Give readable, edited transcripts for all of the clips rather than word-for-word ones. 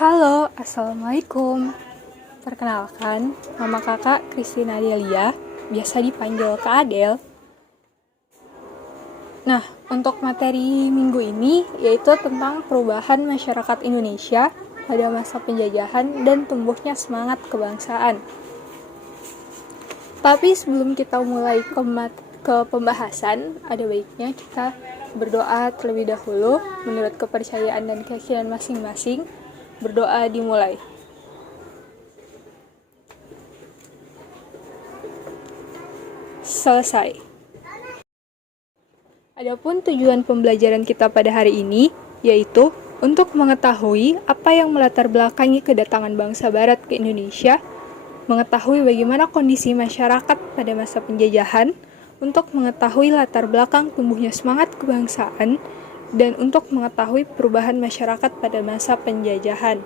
Halo, Assalamualaikum. Perkenalkan, nama kakak Christina Delia, biasa dipanggil Kak Adel. Nah, untuk materi minggu ini yaitu tentang perubahan masyarakat Indonesia pada masa penjajahan dan tumbuhnya semangat kebangsaan. Tapi sebelum kita mulai ke pembahasan, ada baiknya kita berdoa terlebih dahulu menurut kepercayaan dan keyakinan masing-masing. Berdoa dimulai. Selesai. Adapun tujuan pembelajaran kita pada hari ini yaitu untuk mengetahui apa yang melatar belakangi kedatangan bangsa Barat ke Indonesia, mengetahui bagaimana kondisi masyarakat pada masa penjajahan, untuk mengetahui latar belakang tumbuhnya semangat kebangsaan, dan untuk mengetahui perubahan masyarakat pada masa penjajahan.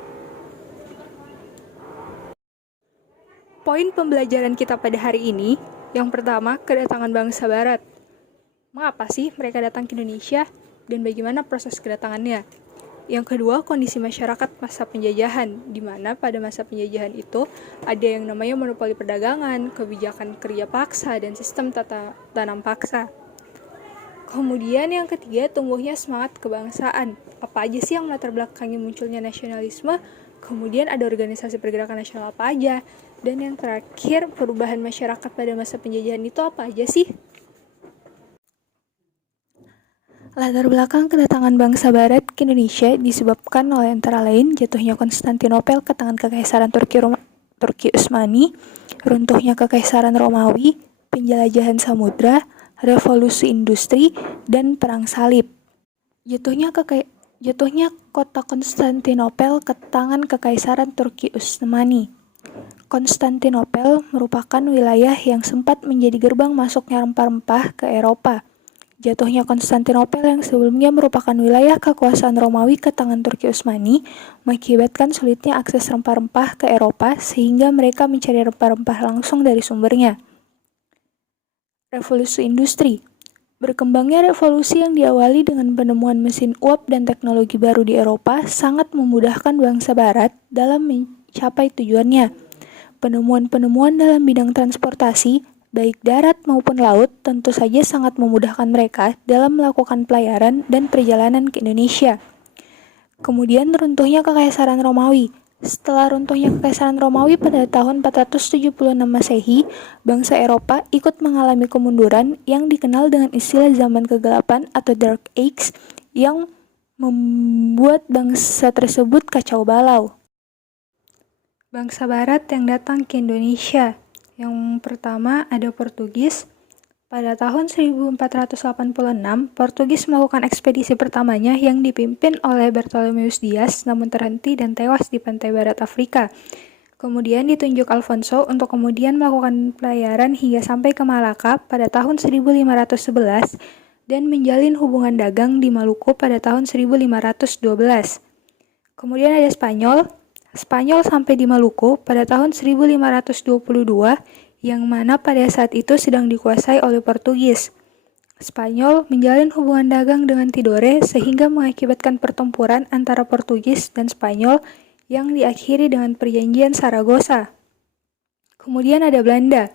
Poin pembelajaran kita pada hari ini, yang pertama, kedatangan bangsa Barat. Mengapa sih mereka datang ke Indonesia, dan bagaimana proses kedatangannya? Yang kedua, kondisi masyarakat masa penjajahan, di mana pada masa penjajahan itu ada yang namanya monopoli perdagangan, kebijakan kerja paksa, dan sistem tata tanam paksa. Kemudian yang ketiga, tumbuhnya semangat kebangsaan. Apa aja sih yang melatar belakangi munculnya nasionalisme? Kemudian ada organisasi pergerakan nasional apa aja? Dan yang terakhir, perubahan masyarakat pada masa penjajahan itu apa aja sih? Latar belakang kedatangan bangsa Barat ke Indonesia disebabkan oleh antara lain jatuhnya Konstantinopel ke tangan Kekaisaran Turki Utsmani, runtuhnya Kekaisaran Romawi, penjelajahan samudra, revolusi industri, dan perang salib. Jatuhnya kota Konstantinopel ke tangan Kekaisaran Turki Utsmani. Konstantinopel merupakan wilayah yang sempat menjadi gerbang masuknya rempah-rempah ke Eropa. Jatuhnya Konstantinopel yang sebelumnya merupakan wilayah kekuasaan Romawi ke tangan Turki Utsmani mengakibatkan sulitnya akses rempah-rempah ke Eropa sehingga mereka mencari rempah-rempah langsung dari sumbernya. Revolusi industri. Berkembangnya revolusi yang diawali dengan penemuan mesin uap dan teknologi baru di Eropa sangat memudahkan bangsa Barat dalam mencapai tujuannya. Penemuan-penemuan dalam bidang transportasi, baik darat maupun laut, tentu saja sangat memudahkan mereka dalam melakukan pelayaran dan perjalanan ke Indonesia. Kemudian runtuhnya Kekaisaran Romawi. Setelah runtuhnya Kekaisaran Romawi pada tahun 476 Masehi, bangsa Eropa ikut mengalami kemunduran yang dikenal dengan istilah zaman kegelapan atau Dark Age yang membuat bangsa tersebut kacau balau. Bangsa Barat yang datang ke Indonesia. Yang pertama ada Portugis. Pada tahun 1486, Portugis melakukan ekspedisi pertamanya yang dipimpin oleh Bartolomeus Dias namun terhenti dan tewas di pantai barat Afrika. Kemudian ditunjuk Alfonso untuk kemudian melakukan pelayaran hingga sampai ke Malaka pada tahun 1511 dan menjalin hubungan dagang di Maluku pada tahun 1512. Kemudian ada Spanyol. Spanyol sampai di Maluku pada tahun 1522 yang mana pada saat itu sedang dikuasai oleh Portugis. Spanyol menjalin hubungan dagang dengan Tidore sehingga mengakibatkan pertempuran antara Portugis dan Spanyol yang diakhiri dengan perjanjian Saragossa. Kemudian ada Belanda.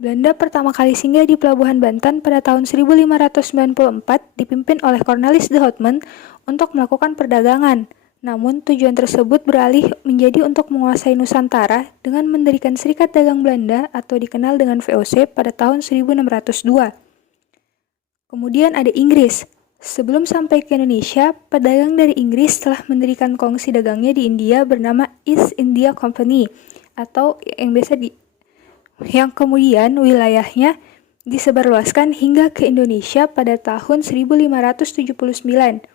Belanda pertama kali singgah di Pelabuhan Banten pada tahun 1594 dipimpin oleh Cornelis de Houtman untuk melakukan perdagangan. Namun tujuan tersebut beralih menjadi untuk menguasai Nusantara dengan mendirikan Serikat Dagang Belanda atau dikenal dengan VOC pada tahun 1602. Kemudian ada Inggris. Sebelum sampai ke Indonesia, pedagang dari Inggris telah mendirikan kongsi dagangnya di India bernama East India Company atau yang kemudian wilayahnya disebarluaskan hingga ke Indonesia pada tahun 1579.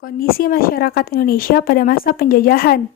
Kondisi masyarakat Indonesia pada masa penjajahan.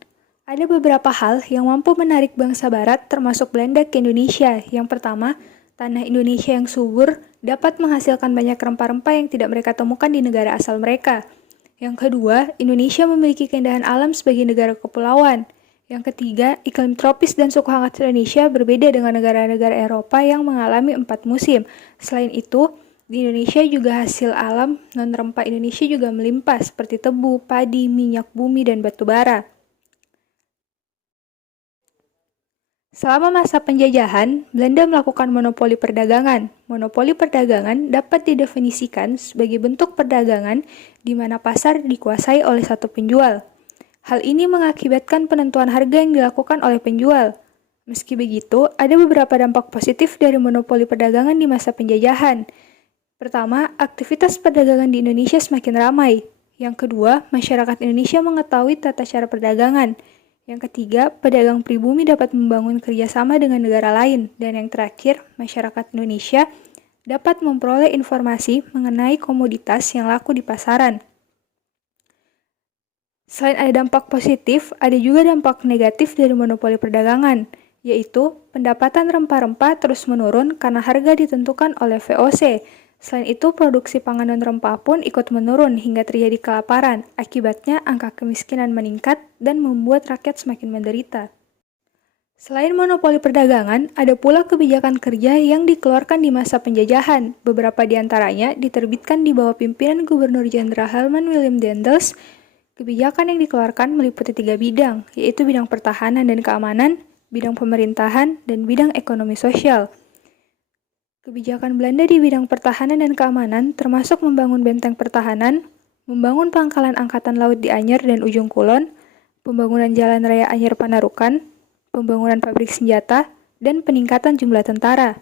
Ada beberapa hal yang mampu menarik bangsa Barat termasuk Belanda ke Indonesia. Yang pertama, tanah Indonesia yang subur dapat menghasilkan banyak rempah-rempah yang tidak mereka temukan di negara asal mereka. Yang kedua, Indonesia memiliki keindahan alam sebagai negara kepulauan. Yang ketiga, iklim tropis dan suhu hangat Indonesia berbeda dengan negara-negara Eropa yang mengalami 4 musim. Selain itu, Di Indonesia juga hasil alam non-rempah Indonesia juga melimpah seperti tebu, padi, minyak bumi, dan batu bara. Selama masa penjajahan, Belanda melakukan monopoli perdagangan. Monopoli perdagangan dapat didefinisikan sebagai bentuk perdagangan di mana pasar dikuasai oleh satu penjual. Hal ini mengakibatkan penentuan harga yang dilakukan oleh penjual. Meski begitu, ada beberapa dampak positif dari monopoli perdagangan di masa penjajahan. Pertama, aktivitas perdagangan di Indonesia semakin ramai. Yang kedua, masyarakat Indonesia mengetahui tata cara perdagangan. Yang ketiga, pedagang pribumi dapat membangun kerjasama dengan negara lain. Dan yang terakhir, masyarakat Indonesia dapat memperoleh informasi mengenai komoditas yang laku di pasaran. Selain ada dampak positif, ada juga dampak negatif dari monopoli perdagangan, yaitu pendapatan rempah-rempah terus menurun karena harga ditentukan oleh VOC. Selain itu, produksi pangan non-rempah pun ikut menurun hingga terjadi kelaparan. Akibatnya, angka kemiskinan meningkat dan membuat rakyat semakin menderita. Selain monopoli perdagangan, ada pula kebijakan kerja yang dikeluarkan di masa penjajahan. Beberapa di antaranya diterbitkan di bawah pimpinan Gubernur Jenderal Herman Willem Daendels. Kebijakan yang dikeluarkan meliputi 3 bidang, yaitu bidang pertahanan dan keamanan, bidang pemerintahan, dan bidang ekonomi sosial. Kebijakan Belanda di bidang pertahanan dan keamanan termasuk membangun benteng pertahanan, membangun pangkalan angkatan laut di Anyer dan Ujung Kulon, pembangunan jalan raya Anyer Panarukan, pembangunan pabrik senjata, dan peningkatan jumlah tentara.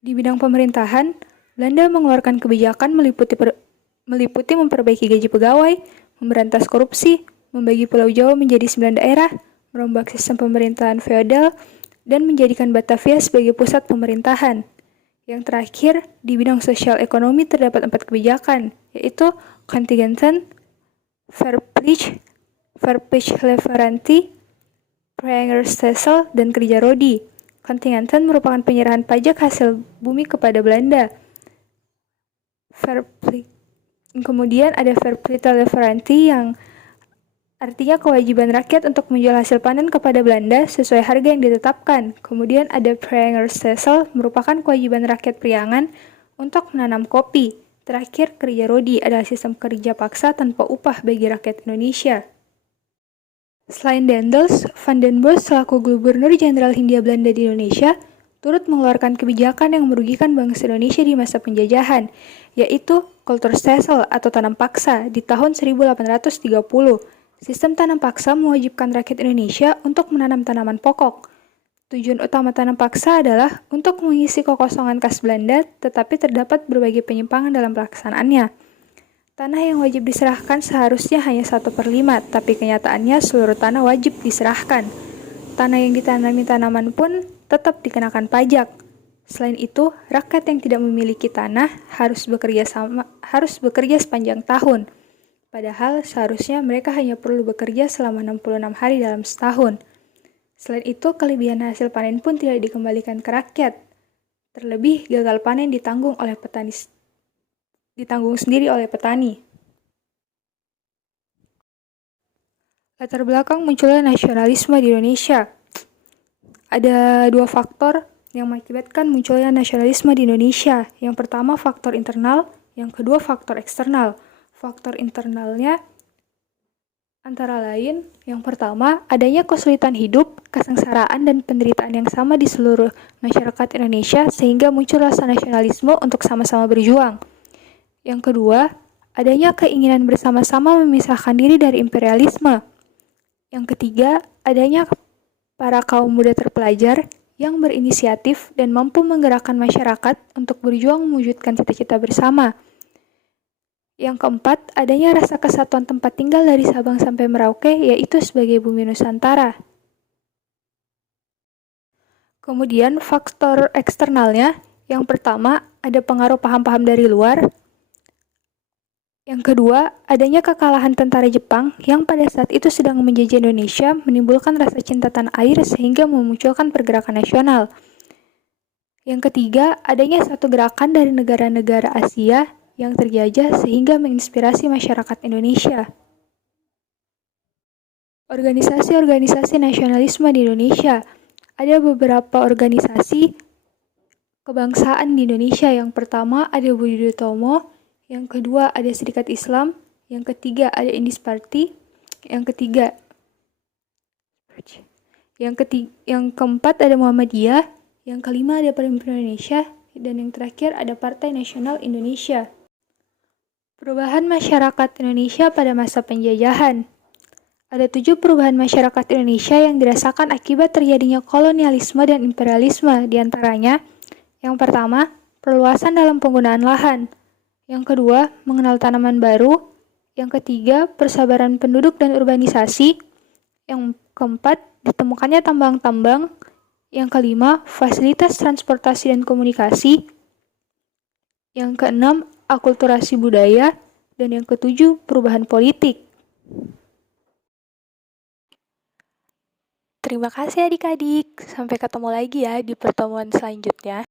Di bidang pemerintahan, Belanda mengeluarkan kebijakan meliputi memperbaiki gaji pegawai, memberantas korupsi, membagi Pulau Jawa menjadi 9 daerah, merombak sistem pemerintahan feodal, dan menjadikan Batavia sebagai pusat pemerintahan. Yang terakhir, di bidang sosial ekonomi terdapat 4 kebijakan, yaitu Kontingenten, Verplichtleverantie, Vrijheidsstelsel, dan kerja rodi. Kontingenten merupakan penyerahan pajak hasil bumi kepada Belanda. Kemudian ada Verplichtleverantie yang artinya kewajiban rakyat untuk menjual hasil panen kepada Belanda sesuai harga yang ditetapkan. Kemudian ada Vrijheidsstelsel merupakan kewajiban rakyat Priangan untuk menanam kopi. Terakhir, kerja rodi adalah sistem kerja paksa tanpa upah bagi rakyat Indonesia. Selain Daendels, Van den Bosch selaku Gubernur Jenderal Hindia Belanda di Indonesia turut mengeluarkan kebijakan yang merugikan bangsa Indonesia di masa penjajahan, yaitu Kulturstelsel atau tanam paksa di tahun 1830. Sistem tanam paksa mewajibkan rakyat Indonesia untuk menanam tanaman pokok. Tujuan utama tanam paksa adalah untuk mengisi kekosongan kas Belanda, tetapi terdapat berbagai penyimpangan dalam pelaksanaannya. Tanah yang wajib diserahkan seharusnya hanya 1/5, tapi kenyataannya seluruh tanah wajib diserahkan. Tanah yang ditanami tanaman pun tetap dikenakan pajak. Selain itu, rakyat yang tidak memiliki tanah harus bekerja sepanjang tahun. Padahal seharusnya mereka hanya perlu bekerja selama 66 hari dalam setahun. Selain itu, kelebihan hasil panen pun tidak dikembalikan ke rakyat. Terlebih, gagal panen ditanggung sendiri oleh petani. Latar belakang munculnya nasionalisme di Indonesia. Ada 2 faktor yang mengakibatkan munculnya nasionalisme di Indonesia. Yang pertama faktor internal, yang kedua faktor eksternal. Faktor internalnya antara lain, yang pertama, adanya kesulitan hidup, kesengsaraan, dan penderitaan yang sama di seluruh masyarakat Indonesia sehingga muncul rasa nasionalisme untuk sama-sama berjuang. Yang kedua, adanya keinginan bersama-sama memisahkan diri dari imperialisme. Yang ketiga, adanya para kaum muda terpelajar yang berinisiatif dan mampu menggerakkan masyarakat untuk berjuang mewujudkan cita-cita bersama. Yang keempat, adanya rasa kesatuan tempat tinggal dari Sabang sampai Merauke, yaitu sebagai bumi Nusantara. Kemudian, faktor eksternalnya, yang pertama, ada pengaruh paham-paham dari luar. Yang kedua, adanya kekalahan tentara Jepang yang pada saat itu sedang menjajah Indonesia menimbulkan rasa cinta tanah air sehingga memunculkan pergerakan nasional. Yang ketiga, adanya satu gerakan dari negara-negara Asia yang terjajah sehingga menginspirasi masyarakat Indonesia. Organisasi-organisasi nasionalisme di Indonesia. Ada beberapa organisasi kebangsaan di Indonesia. Yang pertama ada Budi Utomo, yang kedua ada Serikat Islam, yang ketiga ada Indis Party, yang keempat ada Muhammadiyah, yang kelima ada Perhimpunan Indonesia, dan yang terakhir ada Partai Nasional Indonesia. Perubahan masyarakat Indonesia pada masa penjajahan. Ada 7 perubahan masyarakat Indonesia yang dirasakan akibat terjadinya kolonialisme dan imperialisme. Di antaranya, yang pertama, perluasan dalam penggunaan lahan. Yang kedua, mengenal tanaman baru. Yang ketiga, persabaran penduduk dan urbanisasi. Yang keempat, ditemukannya tambang-tambang. Yang kelima, fasilitas transportasi dan komunikasi. Yang keenam, akulturasi budaya. Dan yang ketujuh, perubahan politik. Terima kasih adik-adik. Sampai ketemu lagi ya di pertemuan selanjutnya.